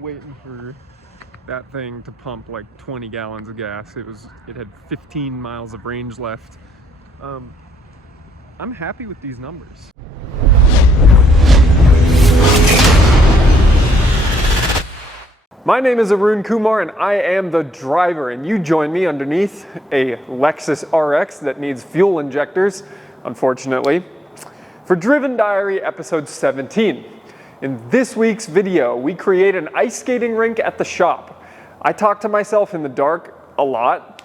waiting for that thing to pump like 20 gallons of gas. It had 15 miles of range left. I'm happy with these numbers. My name is Arun Kumar and I am the driver, and you join me underneath a Lexus RX that needs fuel injectors, unfortunately, for Driven Diary episode 17. In this week's video, we create an ice skating rink at the shop. I talk to myself in the dark a lot,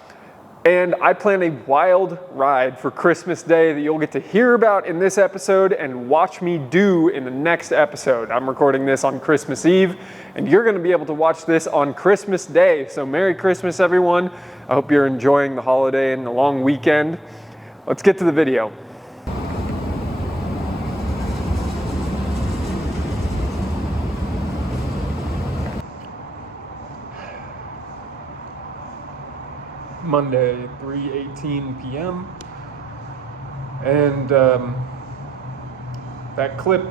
and I plan a wild ride for Christmas Day that you'll get to hear about in this episode and watch me do in the next episode. I'm recording this on Christmas Eve, and you're gonna be able to watch this on Christmas Day. So Merry Christmas, everyone. I hope you're enjoying the holiday and the long weekend. Let's get to the video. Monday, 3:18 p.m. And that clip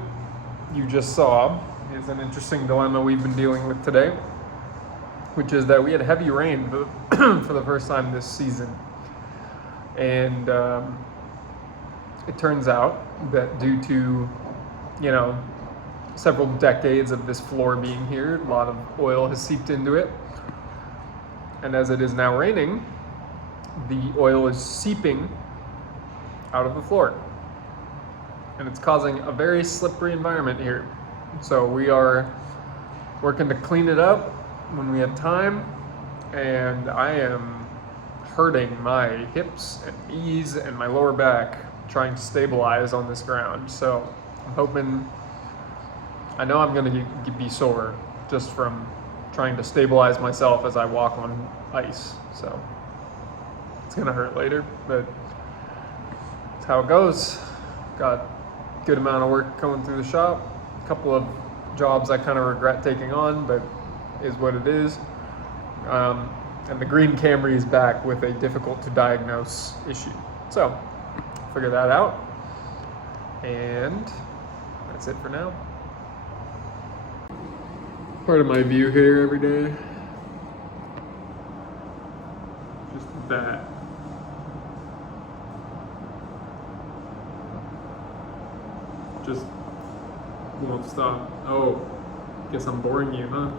you just saw is an interesting dilemma we've been dealing with today, which is that we had heavy rain for the first time this season. And it turns out that due to, several decades of this floor being here, a lot of oil has seeped into it. And as it is now raining, the oil is seeping out of the floor, and it's causing a very slippery environment here. So we are working to clean it up when we have time, and I am hurting my hips and knees and my lower back trying to stabilize on this ground. So I'm hoping, I know I'm gonna be sore just from trying to stabilize myself as I walk on ice. So it's gonna hurt later, but that's how it goes. Got a good amount of work coming through the shop. A couple of jobs I kind of regret taking on, but is what it is. And the green Camry is back with a difficult to diagnose issue. So figure that out. And that's it for now. Part of my view here every day. Just that. Just won't stop. Oh, guess I'm boring you, huh?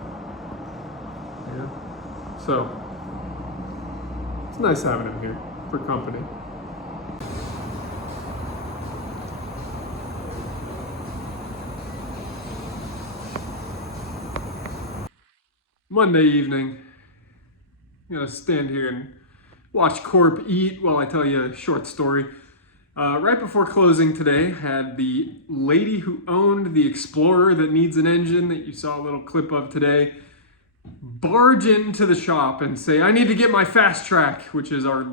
Yeah. So, it's nice having him here for company. Monday evening, I'm gonna stand here and watch Corp eat while I tell you a short story. Right before closing today, had the lady who owned the Explorer that needs an engine that you saw a little clip of today barge into the shop and say, I need to get my Fast Track, which is our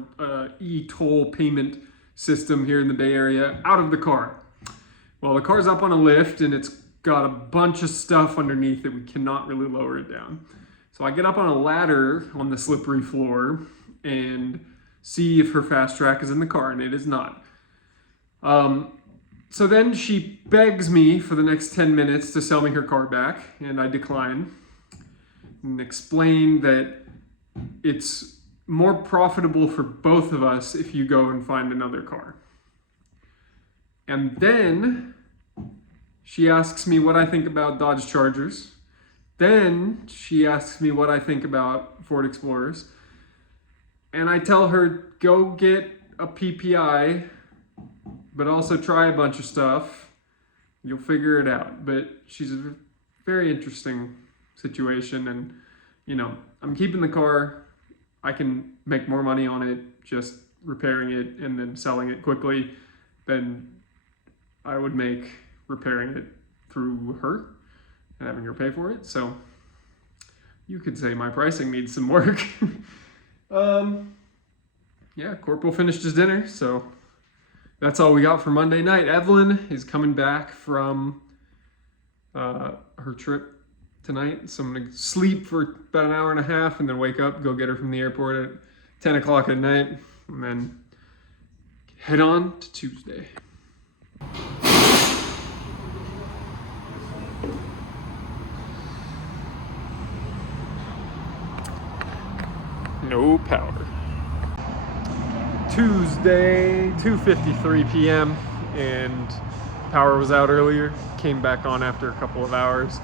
e-toll payment system here in the Bay Area, out of the car. Well, the car's up on a lift and it's got a bunch of stuff underneath that we cannot really lower it down. So I get up on a ladder on the slippery floor and see if her Fast Track is in the car, and it is not. So then she begs me for the next 10 minutes to sell me her car back, and I decline and explain that it's more profitable for both of us if you go and find another car. And then she asks me what I think about Dodge Chargers. Then she asks me what I think about Ford Explorers. And I tell her, go get a PPI, but also try a bunch of stuff. You'll figure it out. But she's a very interesting situation, and I'm keeping the car. I can make more money on it just repairing it and then selling it quickly than I would make repairing it through her and having her pay for it. So you could say my pricing needs some work. Yeah, Corporal finished his dinner, so that's all we got for Monday night. Evelyn is coming back from her trip tonight, so I'm gonna sleep for about an hour and a half and then wake up, go get her from the airport at 10 o'clock at night, and then head on to Tuesday. No power. Tuesday, 2:53 p.m. and power was out earlier. Came back on after a couple of hours.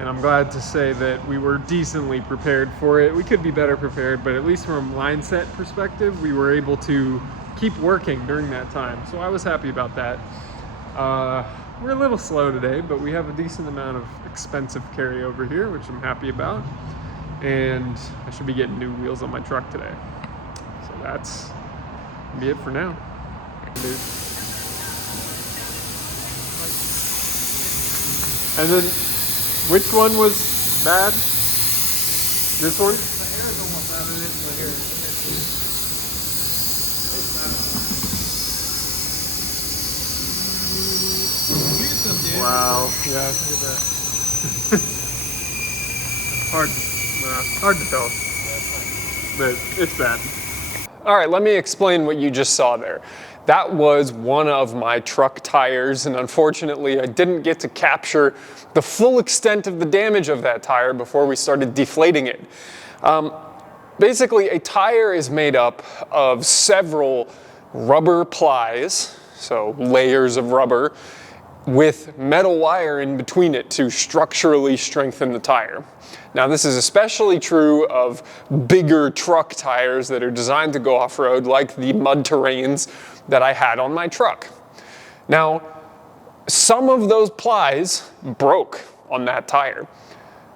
And I'm glad to say that we were decently prepared for it. We could be better prepared, but at least from a mindset perspective, we were able to keep working during that time. So I was happy about that. We're a little slow today, but we have a decent amount of expensive carryover here, which I'm happy about. And I should be getting new wheels on my truck today. So that's gonna be it for now. And then, which one was bad? This one? The air is almost out of it, but here, wow, yeah, look at that. hard to tell, but it's bad. All right, let me explain what you just saw there. That was one of my truck tires, and unfortunately I didn't get to capture the full extent of the damage of that tire before we started deflating it. Basically, a tire is made up of several rubber plies, so layers of rubber, with metal wire in between it to structurally strengthen the tire. Now, this is especially true of bigger truck tires that are designed to go off-road, like the mud terrains that I had on my truck. Now, some of those plies broke on that tire.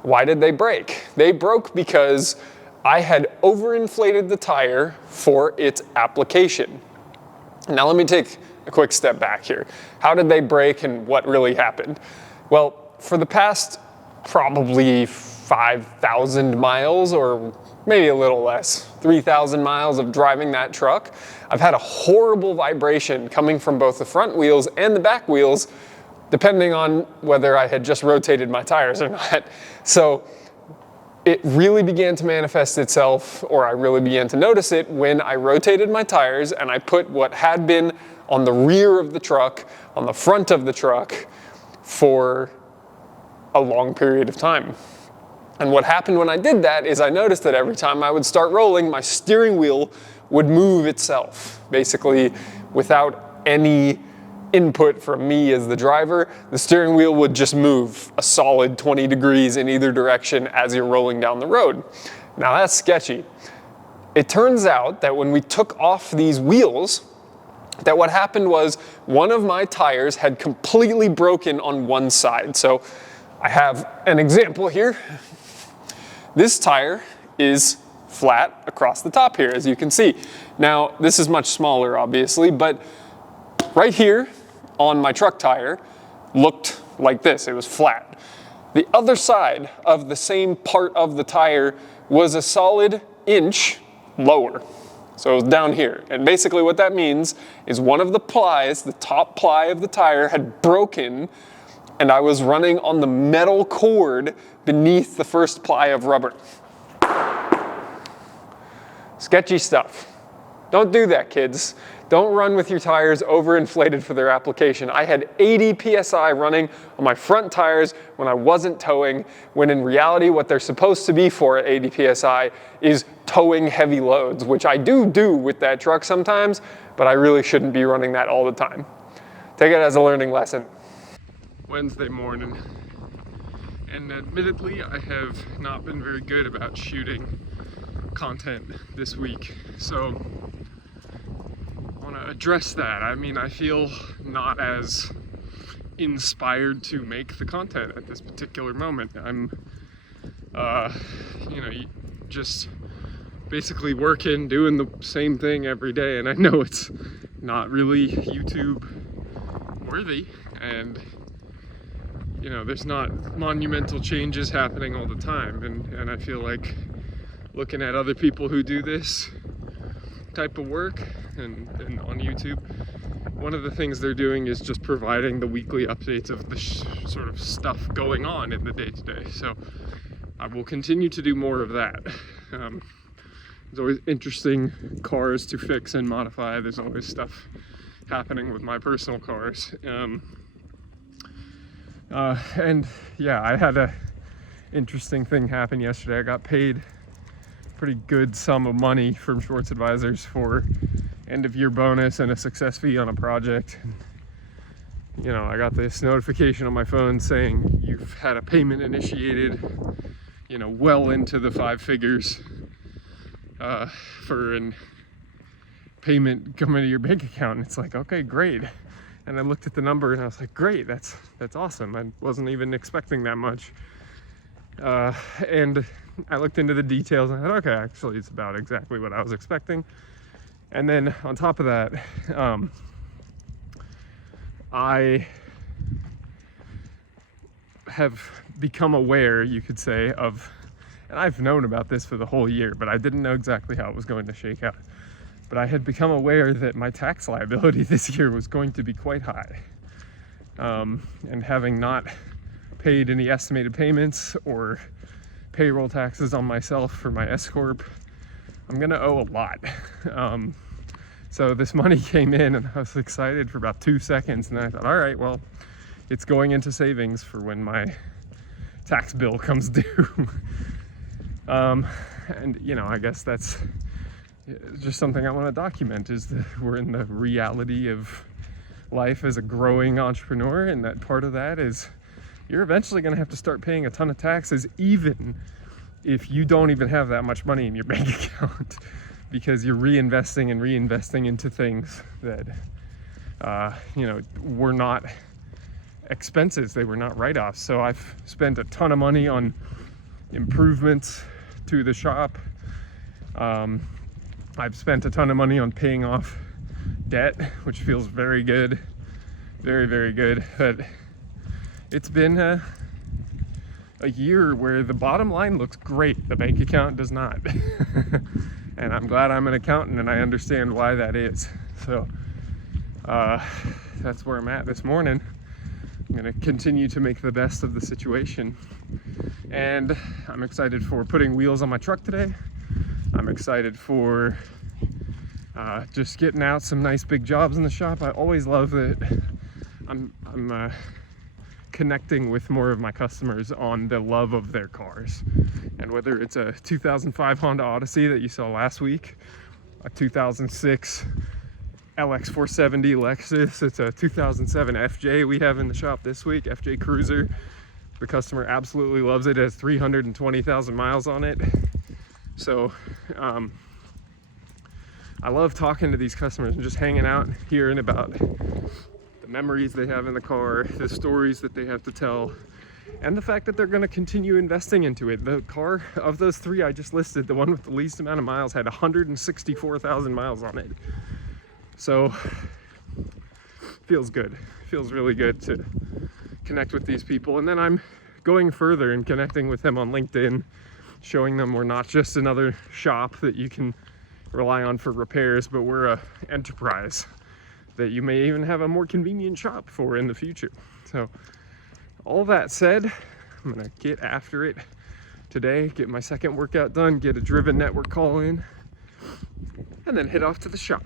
Why did they break? They broke because I had overinflated the tire for its application. Now, let me take a quick step back here. How did they break and what really happened? Well, for the past probably 5,000 miles, or maybe a little less, 3,000 miles of driving that truck, I've had a horrible vibration coming from both the front wheels and the back wheels, depending on whether I had just rotated my tires or not. So it really began to manifest itself, or I really began to notice it when I rotated my tires and I put what had been on the rear of the truck, on the front of the truck, for a long period of time. And what happened when I did that is I noticed that every time I would start rolling, my steering wheel would move itself, basically without any input from me as the driver. The steering wheel would just move a solid 20 degrees in either direction as you're rolling down the road. Now that's sketchy. It turns out that when we took off these wheels, that what happened was one of my tires had completely broken on one side. So I have an example here. This tire is flat across the top here, as you can see. Now, this is much smaller, obviously, but right here on my truck tire looked like this. It was flat. The other side of the same part of the tire was a solid inch lower. So it was down here. And basically what that means is one of the plies, the top ply of the tire, had broken, and I was running on the metal cord beneath the first ply of rubber. Sketchy stuff. Don't do that, kids. Don't run with your tires overinflated for their application. I had 80 PSI running on my front tires when I wasn't towing, when in reality what they're supposed to be for at 80 PSI is towing heavy loads, which I do with that truck sometimes, but I really shouldn't be running that all the time. Take it as a learning lesson. Wednesday morning, and admittedly I have not been very good about shooting content this week, so I want to address that. I mean, I feel not as inspired to make the content at this particular moment. I'm just basically working, doing the same thing every day, and I know it's not really YouTube worthy, and there's not monumental changes happening all the time, and I feel like looking at other people who do this type of work and on YouTube, one of the things they're doing is just providing the weekly updates of the sort of stuff going on in the day-to-day. So I will continue to do more of that. There's always interesting cars to fix and modify. There's always stuff happening with my personal cars. And yeah, I had a interesting thing happen yesterday. I got paid pretty good sum of money from Schwartz Advisors for end of year bonus and a success fee on a project. You know, I got this notification on my phone saying you've had a payment initiated, you know, well into the 5 figures for an payment coming to your bank account. And it's like, okay, great. And I looked at the number and I was like, great, that's awesome. I wasn't even expecting that much. And I looked into the details and I thought, okay, actually it's about exactly what I was expecting. And then on top of that, I have become aware, you could say, of, and I've known about this for the whole year, but I didn't know exactly how it was going to shake out. But I had become aware that my tax liability this year was going to be quite high. And having not paid any estimated payments or payroll taxes on myself for my S-Corp, I'm gonna owe a lot. So this money came in and I was excited for about 2 seconds, and then I thought, all right, well, it's going into savings for when my tax bill comes due. And you know, I guess that's just something I want to document, is that we're in the reality of life as a growing entrepreneur, and that part of that is you're eventually going to have to start paying a ton of taxes, even if you don't even have that much money in your bank account, because you're reinvesting and reinvesting into things that you know, were not expenses, they were not write-offs. So I've spent a ton of money on improvements to the shop. I've spent a ton of money on paying off debt, which feels very good, very, very good. But it's been a year where the bottom line looks great, the bank account does not. And I'm glad I'm an accountant and I understand why that is. So that's where I'm at this morning. I'm gonna continue to make the best of the situation. And I'm excited for putting wheels on my truck today. I'm excited for just getting out some nice big jobs in the shop. I always love that I'm connecting with more of my customers on the love of their cars. And whether it's a 2005 Honda Odyssey that you saw last week, a 2006 LX470 Lexus, it's a 2007 FJ we have in the shop this week, FJ Cruiser. The customer absolutely loves it. It has 320,000 miles on it. So I love talking to these customers and just hanging out, hearing about the memories they have in the car, the stories that they have to tell, and the fact that they're going to continue investing into it. The car, of those 3 I just listed, the one with the least amount of miles had 164,000 miles on it. So feels good. Feels really good to connect with these people. And then I'm going further and connecting with them on LinkedIn, showing them we're not just another shop that you can rely on for repairs, but we're a enterprise that you may even have a more convenient shop for in the future. So all that said, I'm gonna get after it today, get my second workout done, get a driven network call in, and then head off to the shop.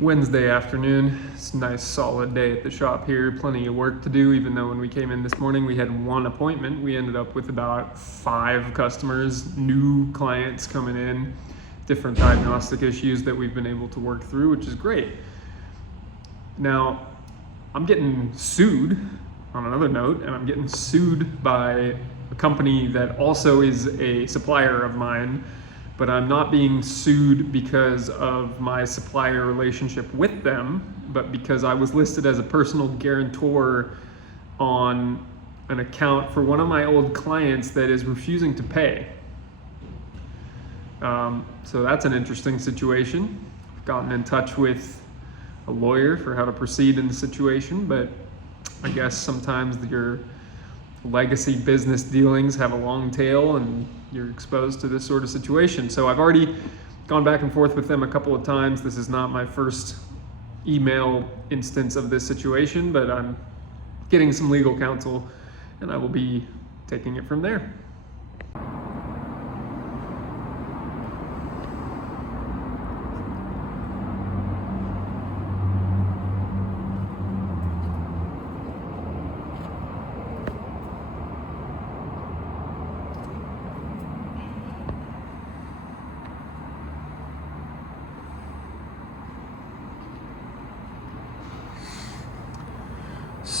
Wednesday afternoon. It's a nice solid day at the shop here. Plenty of work to do, even though when we came in this morning we had 1 appointment. We ended up with about 5 customers, new clients coming in, different diagnostic issues that we've been able to work through, which is great. Now, I'm getting sued on another note, and I'm getting sued by a company that also is a supplier of mine, but I'm not being sued because of my supplier relationship with them, but because I was listed as a personal guarantor on an account for one of my old clients that is refusing to pay. So that's an interesting situation. I've gotten in touch with a lawyer for how to proceed in the situation, but I guess sometimes your legacy business dealings have a long tail and you're exposed to this sort of situation. So I've already gone back and forth with them a couple of times. This is not my first email instance of this situation, but I'm getting some legal counsel and I will be taking it from there.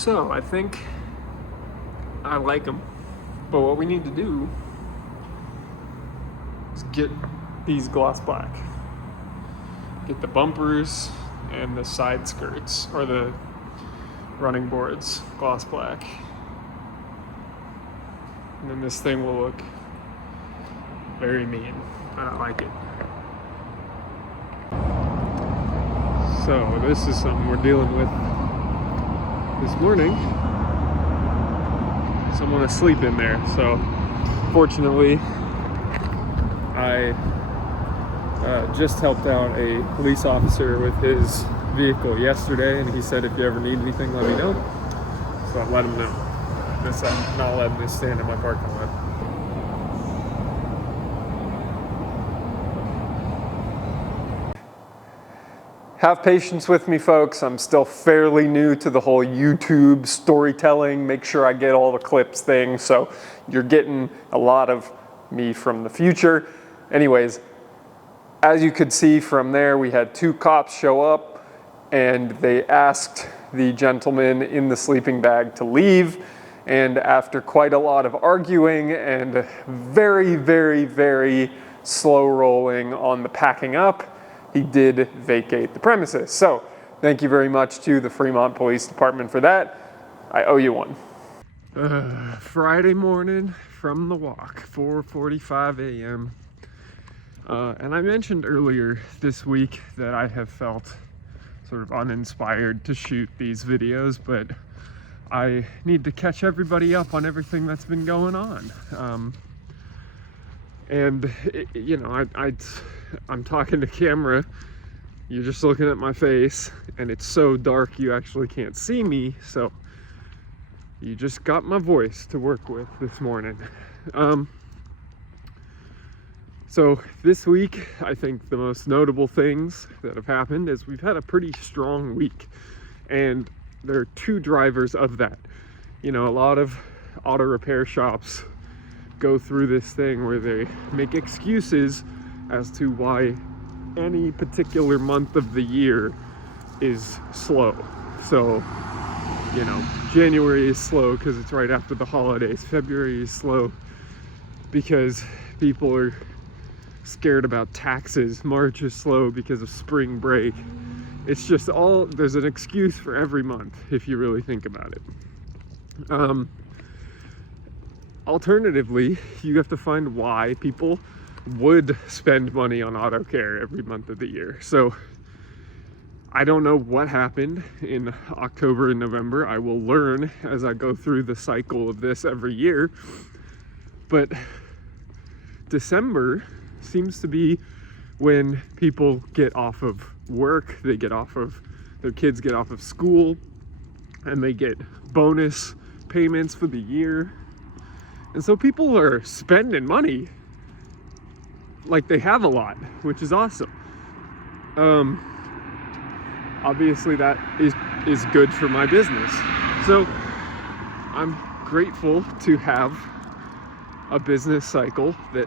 So I think I like them, but what we need to do is get these gloss black. Get the bumpers and the side skirts, or the running boards, gloss black. And then this thing will look very mean. I don't like it. So this is something we're dealing with this morning. Someone asleep in there. So fortunately, I just helped out a police officer with his vehicle yesterday, and he said if you ever need anything, let me know. So I let him know. I'm not letting this stand in my parking lot. Have patience with me, folks. I'm still fairly new to the whole YouTube storytelling, make sure I get all the clips thing, so you're getting a lot of me from the future. Anyways, as you could see from there, we had 2 cops show up, and they asked the gentleman in the sleeping bag to leave. And after quite a lot of arguing and very, very, very slow rolling on the packing up, he did vacate the premises. So thank you very much to the Fremont Police Department for that. I owe you one. Friday morning from the walk, 4:45 a.m. And I mentioned earlier this week that I have felt sort of uninspired to shoot these videos, but I need to catch everybody up on everything that's been going on. I'm talking to camera, you're just looking at my face, and it's so dark you actually can't see me, so you just got my voice to work with this morning. So this week, I think the most notable things that have happened is we've had a pretty strong week, and there are 2 drivers of that. You know, a lot of auto repair shops go through this thing where they make excuses as to why any particular month of the year is slow. So, you know, January is slow because it's right after the holidays. February is slow because people are scared about taxes. March is slow because of spring break. It's just there's an excuse for every month if you really think about it. Alternatively, you have to find why people would spend money on auto care every month of the year. So I don't know what happened in October and November. I will learn as I go through the cycle of this every year. But December seems to be when people get off of work, their kids get off of school, and they get bonus payments for the year. And so people are spending money like they have a lot, which is awesome. Obviously that is good for my business. So I'm grateful to have a business cycle that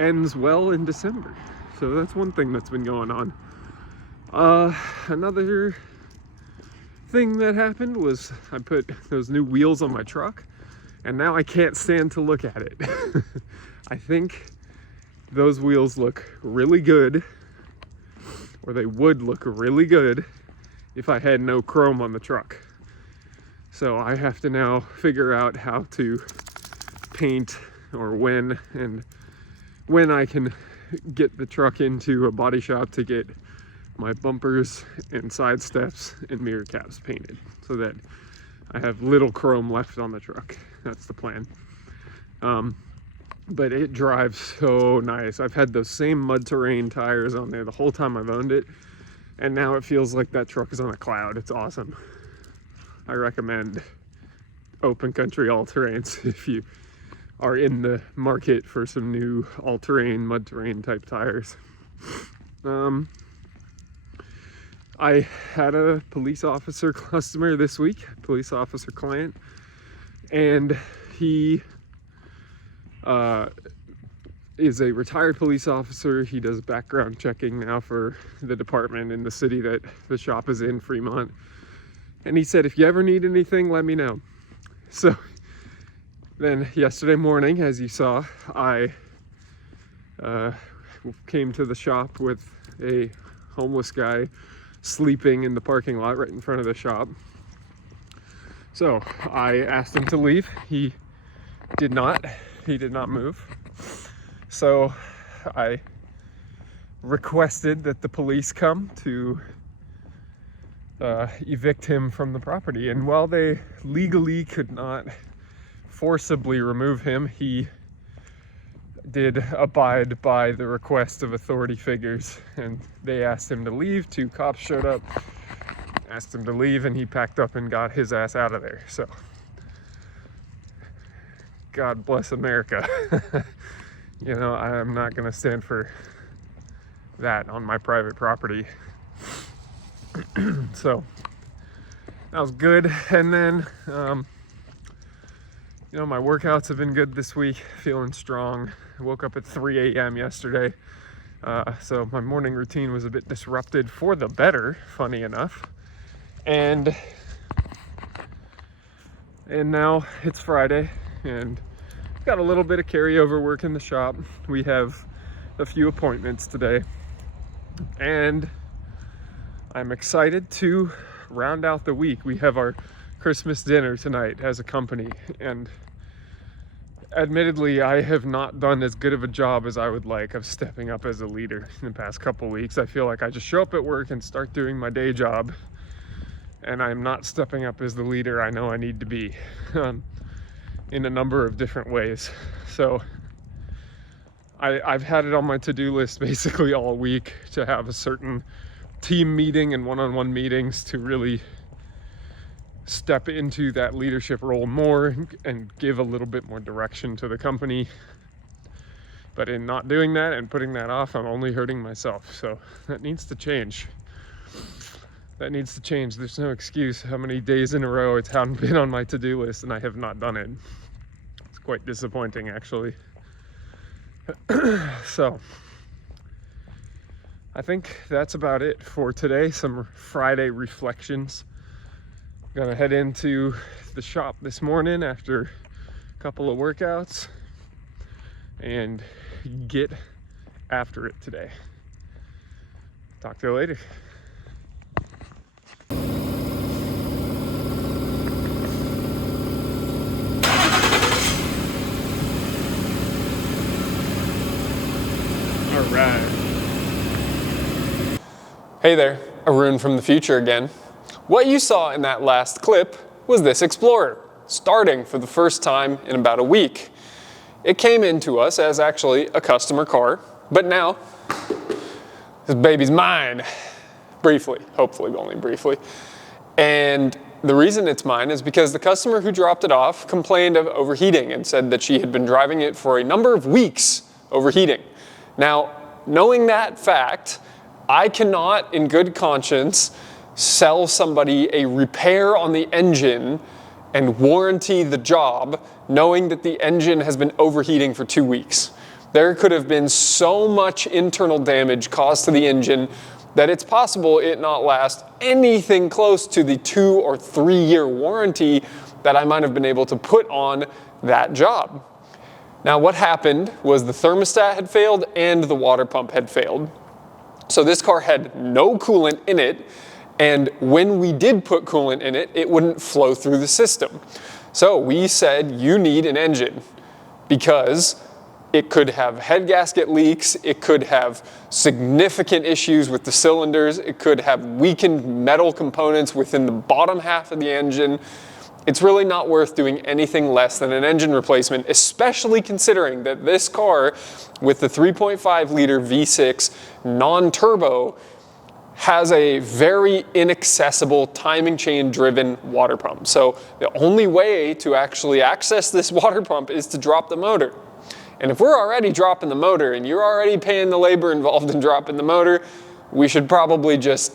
ends well in December. So that's one thing that's been going on. Another thing that happened was I put those new wheels on my truck, and now I can't stand to look at it. I think those wheels look really good, or they would look really good if I had no chrome on the truck. So I have to now figure out how to paint, or when I can get the truck into a body shop to get my bumpers and side steps and mirror caps painted so that I have little chrome left on the truck. That's the plan. But it drives so nice. I've had those same mud terrain tires on there the whole time I've owned it, and now it feels like that truck is on a cloud. It's awesome. I recommend open country all-terrains if you are in the market for some new all-terrain, mud terrain type tires. I had a police officer customer this week, police officer client, and he is a retired police officer. He does background checking now for the department in the city that the shop is in, Fremont. And he said, if you ever need anything, let me know. So then yesterday morning, as you saw, I came to the shop with a homeless guy sleeping in the parking lot right in front of the shop. So I asked him to leave. He did not move. So I requested that the police come to evict him from the property. And while they legally could not forcibly remove him, he did abide by the request of authority figures, and they asked him to leave. 2 cops showed up, asked him to leave, and he packed up and got his ass out of there. So God bless America. You know, I'm not gonna stand for that on my private property. So that was good. And then you know, my workouts have been good this week, feeling strong. I woke up at 3 a.m. yesterday, so my morning routine was a bit disrupted for the better, funny enough. And now it's Friday, and got a little bit of carryover work in the shop. We have a few appointments today, and I'm excited to round out the week. We have our Christmas dinner tonight as a company, and admittedly, I have not done as good of a job as I would like of stepping up as a leader in the past couple weeks. I feel like I just show up at work and start doing my day job, and I'm not stepping up as the leader I know I need to be in a number of different ways. So I've had it on my to-do list basically all week to have a certain team meeting and one-on-one meetings to really step into that leadership role more and give a little bit more direction to the company. But in not doing that and putting that off, I'm only hurting myself. So that needs to change. That needs to change. There's no excuse how many days in a row it's hadn't been on my to-do list and I have not done it. It's quite disappointing, actually. So I think that's about it for today. Some Friday reflections. Gonna head into the shop this morning after a couple of workouts and get after it today. Talk to you later. All right. Hey there, Arun from the future again. What you saw in that last clip was this Explorer, starting for the first time in about a week. It came into us as actually a customer car, but now this baby's mine. Briefly, hopefully only briefly. And the reason it's mine is because the customer who dropped it off complained of overheating and said that she had been driving it for a number of weeks overheating. Now, knowing that fact, I cannot in good conscience sell somebody a repair on the engine and warranty the job knowing that the engine has been overheating for 2 weeks. There could have been so much internal damage caused to the engine that it's possible it not last anything close to the 2 or 3 year warranty that I might have been able to put on that job. Now what happened was the thermostat had failed and the water pump had failed. So this car had no coolant in it, and when we did put coolant in it, it wouldn't flow through the system. So we said, you need an engine, because it could have head gasket leaks, it could have significant issues with the cylinders, it could have weakened metal components within the bottom half of the engine. It's really not worth doing anything less than an engine replacement, especially considering that this car with the 3.5 liter V6 non-turbo has a very inaccessible timing chain driven water pump. So the only way to actually access this water pump is to drop the motor. And if we're already dropping the motor and you're already paying the labor involved in dropping the motor, we should probably just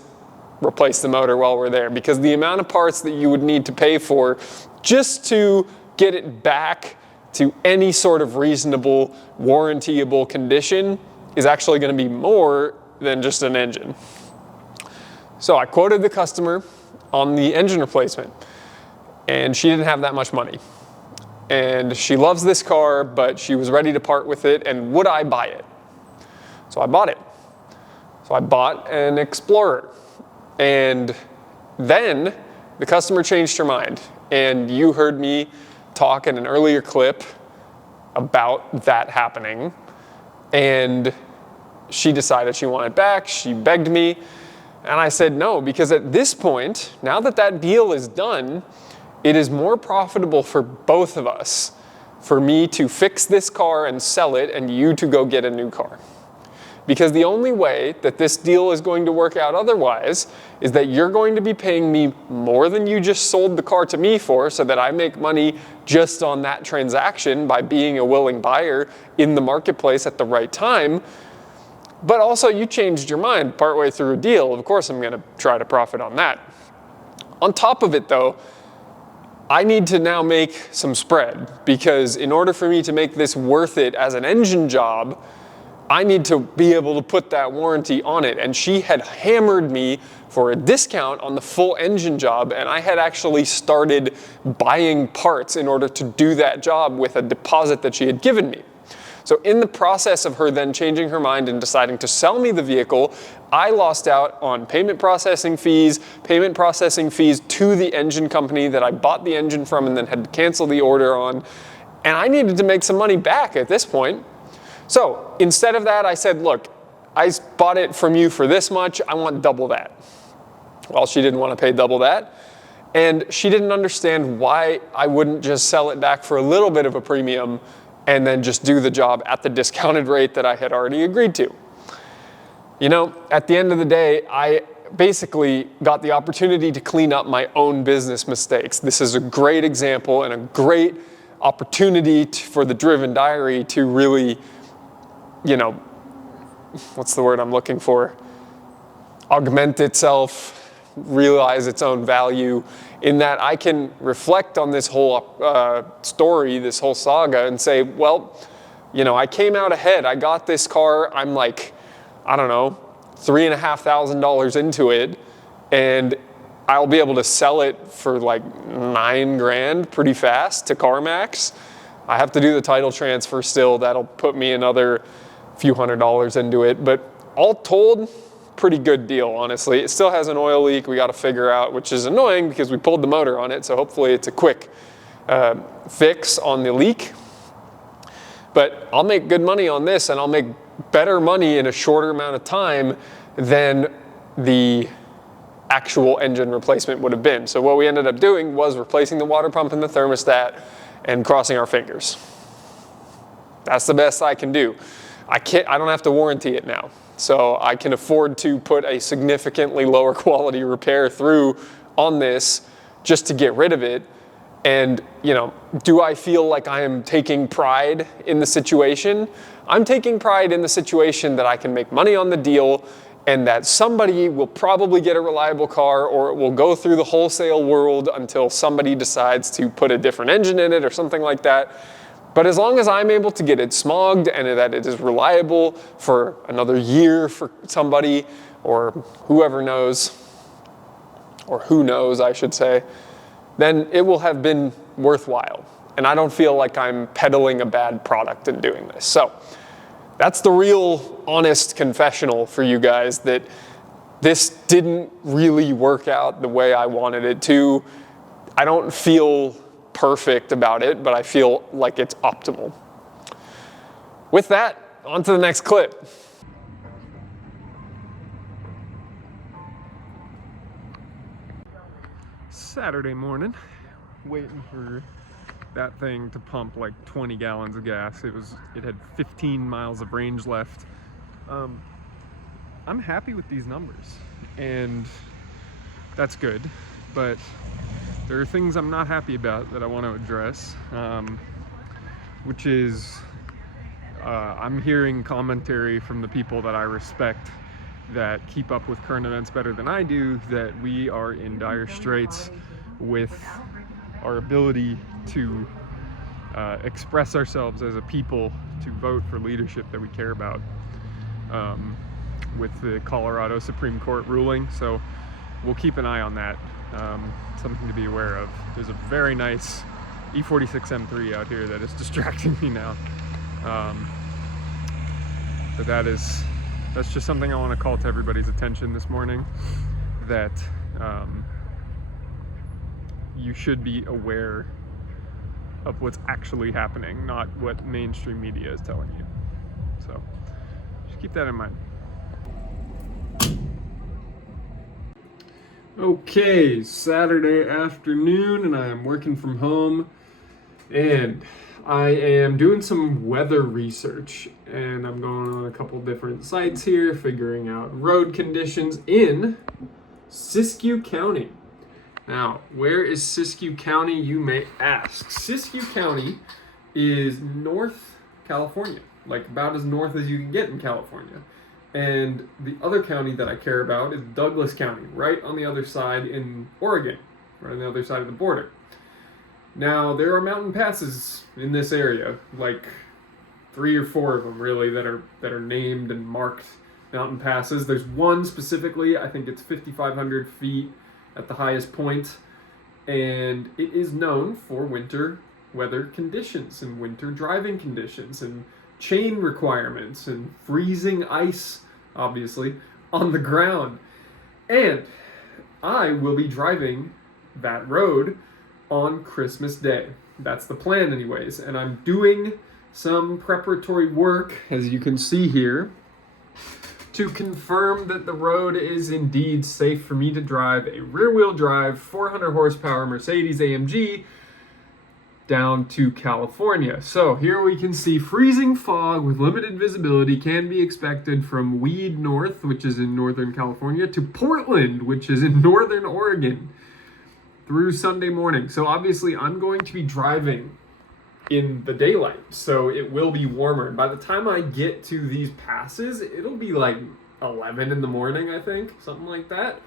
replace the motor while we're there, because the amount of parts that you would need to pay for just to get it back to any sort of reasonable warrantyable condition is actually going to be more than just an engine. So I quoted the customer on the engine replacement. And she didn't have that much money. And she loves this car, but she was ready to part with it, and would I buy it? So I bought it. So I bought an Explorer. And then the customer changed her mind. And you heard me talk in an earlier clip about that happening. And she decided she wanted it back. She begged me. And I said no, because at this point, now that that deal is done, it is more profitable for both of us, for me to fix this car and sell it, and you to go get a new car. Because the only way that this deal is going to work out otherwise is that you're going to be paying me more than you just sold the car to me for, so that I make money just on that transaction by being a willing buyer in the marketplace at the right time. But also you changed your mind partway through a deal. Of course I'm going to try to profit on that. On top of it though, I need to now make some spread, because in order for me to make this worth it as an engine job, I need to be able to put that warranty on it. And she had hammered me for a discount on the full engine job, and I had actually started buying parts in order to do that job with a deposit that she had given me. So in the process of her then changing her mind and deciding to sell me the vehicle, I lost out on payment processing fees to the engine company that I bought the engine from and then had to cancel the order on. And I needed to make some money back at this point. So instead of that, I said, look, I bought it from you for this much, I want double that. Well, she didn't want to pay double that. And she didn't understand why I wouldn't just sell it back for a little bit of a premium and then just do the job at the discounted rate that I had already agreed to. You know, at the end of the day, I basically got the opportunity to clean up my own business mistakes. This is a great example and a great opportunity for the Driven Diary to really, you know, what's the word I'm looking for? Augment itself, realize its own value, in that I can reflect on this whole story, this whole saga, and say, well, you know, I came out ahead. I got this car. I'm like, I don't know, $3,500 into it, and I'll be able to sell it for like $9,000 pretty fast to CarMax. I have to do the title transfer still. That'll put me another few $100s into it, but all told, pretty good deal, honestly. It still has an oil leak we got to figure out, which is annoying because we pulled the motor on it, so hopefully it's a quick fix on the leak. But I'll make good money on this, and I'll make better money in a shorter amount of time than the actual engine replacement would have been. So what we ended up doing was replacing the water pump and the thermostat and crossing our fingers. That's the best I can do. I don't have to warranty it now. So I can afford to put a significantly lower quality repair through on this just to get rid of it. And, you know, do I feel like I am taking pride in the situation? I'm taking pride in the situation that I can make money on the deal, and that somebody will probably get a reliable car, or it will go through the wholesale world until somebody decides to put a different engine in it or something like that. But as long as I'm able to get it smogged and that it is reliable for another year for somebody, or whoever knows, or who knows, I should say, then it will have been worthwhile. And I don't feel like I'm peddling a bad product in doing this. So that's the real honest confessional for you guys, that this didn't really work out the way I wanted it to. I don't feel perfect about it, but I feel like it's optimal. With that, on to the next clip. Saturday morning, waiting for that thing to pump like 20 gallons of gas. It had 15 miles of range left. I'm happy with these numbers, and that's good, but there are things I'm not happy about that I want to address, which is I'm hearing commentary from the people that I respect that keep up with current events better than I do, that we are in dire straits with our ability to express ourselves as a people, to vote for leadership that we care about, with the Colorado Supreme Court ruling. So we'll keep an eye on that. something to be aware of. There's a very nice E46 M3 out here that is distracting me now. But that's just something I want to call to everybody's attention this morning, that you should be aware of what's actually happening, not what mainstream media is telling you. So just keep that in mind. Okay, Saturday afternoon, and I am working from home, and I am doing some weather research, and I'm going on a couple different sites here, figuring out road conditions in Siskiyou County. Now, where is Siskiyou County, you may ask? Siskiyou County is North California, like about as north as you can get in California. And the other county that I care about is Douglas County, right on the other side in Oregon, right on the other side of the border. Now, there are mountain passes in this area, like 3 or 4 of them really, that are named and marked mountain passes. There's one specifically, I think it's 5,500 feet at the highest point, and it is known for winter weather conditions and winter driving conditions and chain requirements and freezing ice, obviously, on the ground. And I will be driving that road on Christmas Day. That's the plan anyways. And I'm doing some preparatory work, as you can see here, to confirm that the road is indeed safe for me to drive a rear-wheel drive 400 horsepower Mercedes AMG down to California. So here we can see freezing fog with limited visibility can be expected from Weed North, which is in Northern California, to Portland, which is in Northern Oregon, through Sunday morning. So obviously I'm going to be driving in the daylight, so it will be warmer. And by the time I get to these passes, it'll be like 11 in the morning, I think, something like that.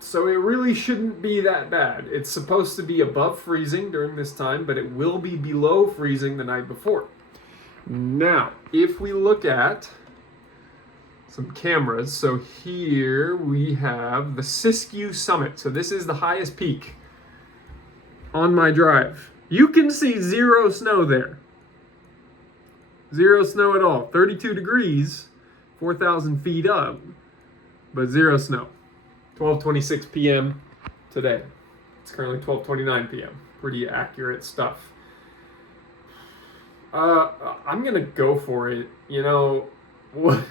So it really shouldn't be that bad. It's supposed to be above freezing during this time, but it will be below freezing the night before. Now, if we look at some cameras, so here we have the Siskiyou Summit. So this is the highest peak on my drive. You can see 0 snow there. 0 snow at all. 32 degrees, 4,000 feet up, but 0 snow. 12:26 p.m. today. It's currently 12:29 p.m. Pretty accurate stuff. I'm gonna go for it. You know,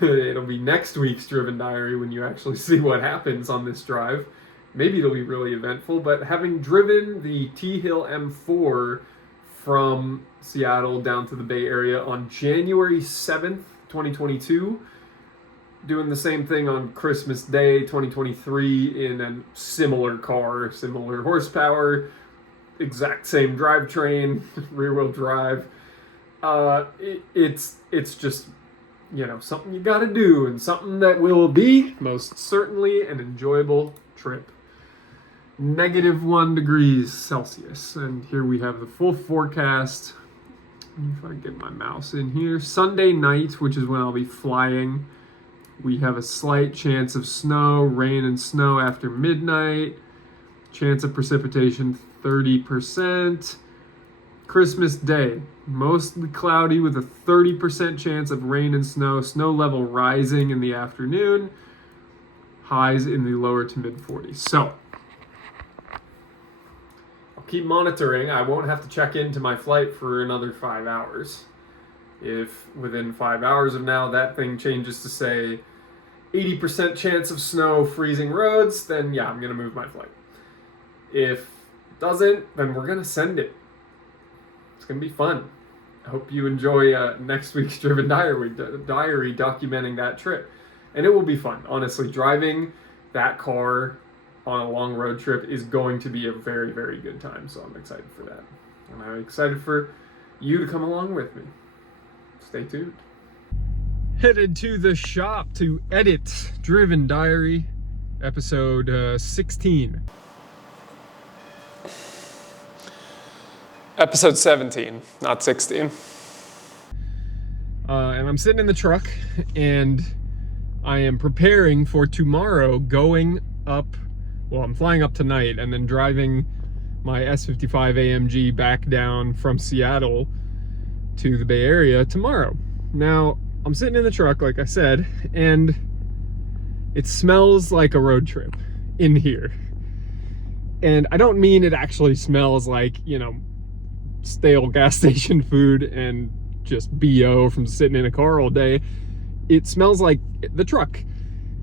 it'll be next week's Driven Diary when you actually see what happens on this drive. Maybe it'll be really eventful, but having driven the T-Hill M4 from Seattle down to the Bay Area on January 7th, 2022, doing the same thing on Christmas Day 2023 in a similar car, similar horsepower, exact same drivetrain, rear-wheel drive. It's just, you know, something you gotta do, and something that will be most certainly an enjoyable trip. -1 degrees Celsius, and here we have the full forecast. If I get my mouse in here, Sunday night, which is when I'll be flying, we have a slight chance of snow, rain and snow after midnight. Chance of precipitation 30%. Christmas Day, mostly cloudy with a 30% chance of rain and snow. Snow level rising in the afternoon. Highs in the lower to mid 40s. So I'll keep monitoring. I won't have to check into my flight for another 5 hours. If within 5 hours of now that thing changes to say 80% chance of snow, freezing roads, then yeah, I'm going to move my flight. If it doesn't, then we're going to send it. It's going to be fun. I hope you enjoy next week's Driven Diary documenting that trip. And it will be fun. Honestly, driving that car on a long road trip is going to be a very, very good time. So I'm excited for that. And I'm excited for you to come along with me. Stay tuned. Headed to the shop to edit Driven Diary, episode 16. Episode 17, not 16. And I'm sitting in the truck, and I am preparing for tomorrow, going up well, I'm flying up tonight and then driving my S55 AMG back down from Seattle to the Bay Area tomorrow. Now, I'm sitting in the truck, like I said, and it smells like a road trip in here. And I don't mean it actually smells like, you know, stale gas station food and just BO from sitting in a car all day. It smells like the truck.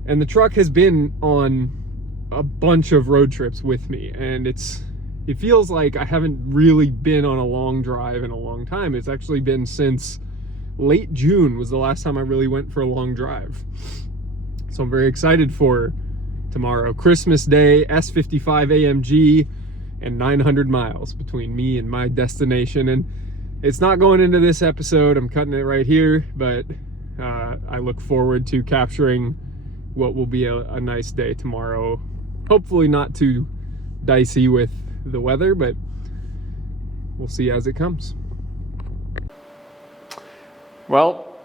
And the truck has been on a bunch of road trips with me, and it feels like I haven't really been on a long drive in a long time. It's actually been since late June was the last time I really went for a long drive. So I'm very excited for tomorrow. Christmas Day, S55 AMG, and 900 miles between me and my destination. And it's not going into this episode. I'm cutting it right here, but I look forward to capturing what will be a nice day tomorrow. Hopefully not too dicey with the weather, but we'll see as it comes. Well,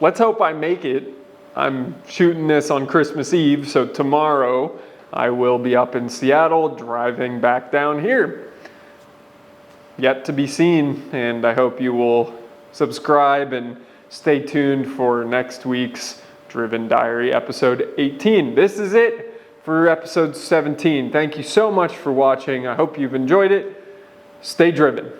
let's hope I make it. I'm shooting this on Christmas Eve, so tomorrow I will be up in Seattle driving back down here. Yet to be seen, and I hope you will subscribe and stay tuned for next week's Driven Diary episode 18. This is it for episode 17. Thank you so much for watching. I hope you've enjoyed it. Stay driven.